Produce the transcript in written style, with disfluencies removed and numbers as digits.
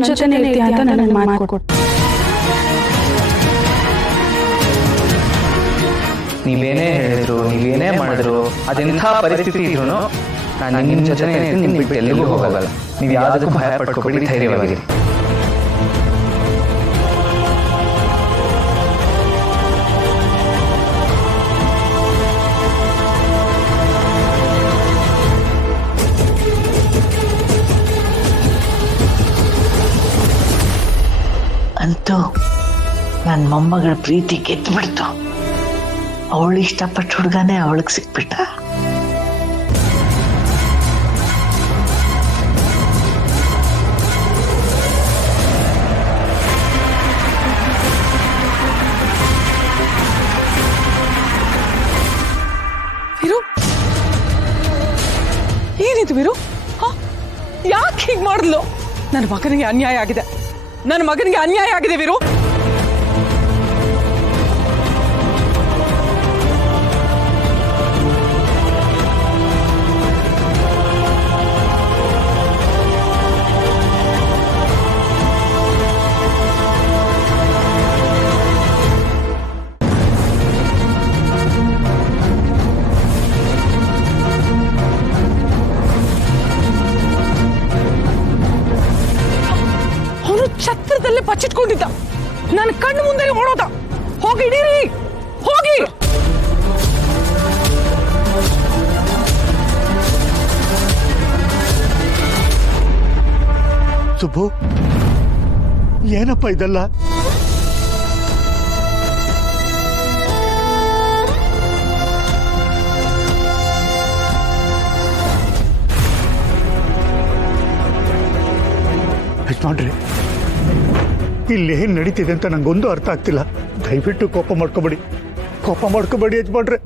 ನನ್ನ ಜೊತೆನೇ ಇರ್ತೀಯ ಅಂತ ನನಗೆ ಮಾತು ಕೊಟ್ಟು. ನೀವೇನೇ ಹೇಳಿದ್ರು, ನೀವೇನೇ ಮಾಡಿದ್ರು, ಅದೆಂಥ ಪರಿಸ್ಥಿತಿ ಇದ್ರು ನಾನು ನಿಮ್ಮ ಜೊತೆನೇ ಇರ್ತೀನಿ, ನಿಮ್ಮ ಬಿಟ್ಟು ಎಲ್ಲಿಗೂ ಹೋಗಲ್ಲ. ನೀವು ಯಾವುದಕ್ಕೂ ಭಯ ಪಡ್ಕೋಬೇಡಿ, ಧೈರ್ಯವಾಗಿರಿ. ಅಂತೂ ನನ್ನ ಮೊಮ್ಮಗಳ ಪ್ರೀತಿ ಗೆದ್ದುಬಿಡ್ತು. ಅವಳು ಇಷ್ಟಪಟ್ಟ ಹುಡುಗನೇ ಅವಳಿಗೆ ಸಿಕ್ಬಿಟ್ಟ. ವೀರು, ಏನಿದು ವೀರು? ಯಾಕೆ ಹೀಗೆ ಮಾಡಿದ್ಲು? ನನ್ನ ಮಗನಿಗೆ ಅನ್ಯಾಯ ಆಗಿದೆ, ನನ್ನ ಮಗನಿಗೆ ಅನ್ಯಾಯ ಆಗಿದೆ ವೀರು. ಛತ್ರದಲ್ಲೇ ಬಚ್ಚಿಟ್ಕೊಂಡಿದ್ದ, ನನ್ನ ಕಣ್ಣು ಮುಂದೆ ಓಡೋದ. ಹೋಗಿ ಹಿಡೀರಿ, ಹೋಗಿ. ಸುಬ್ಬು, ಏನಪ್ಪ ಇದೆಲ್ಲ? ಯಜಮಾನ್ರಿ, ಇಲ್ಲಿ ಏನ್ ನಡೀತಿದೆ ಅಂತ ನಂಗೊಂದು ಅರ್ಥ ಆಗ್ತಿಲ್ಲ. ದಯವಿಟ್ಟು ಕೋಪ ಮಾಡ್ಕೋಬೇಡಿ ಯಜಮಾನ್ರೆ.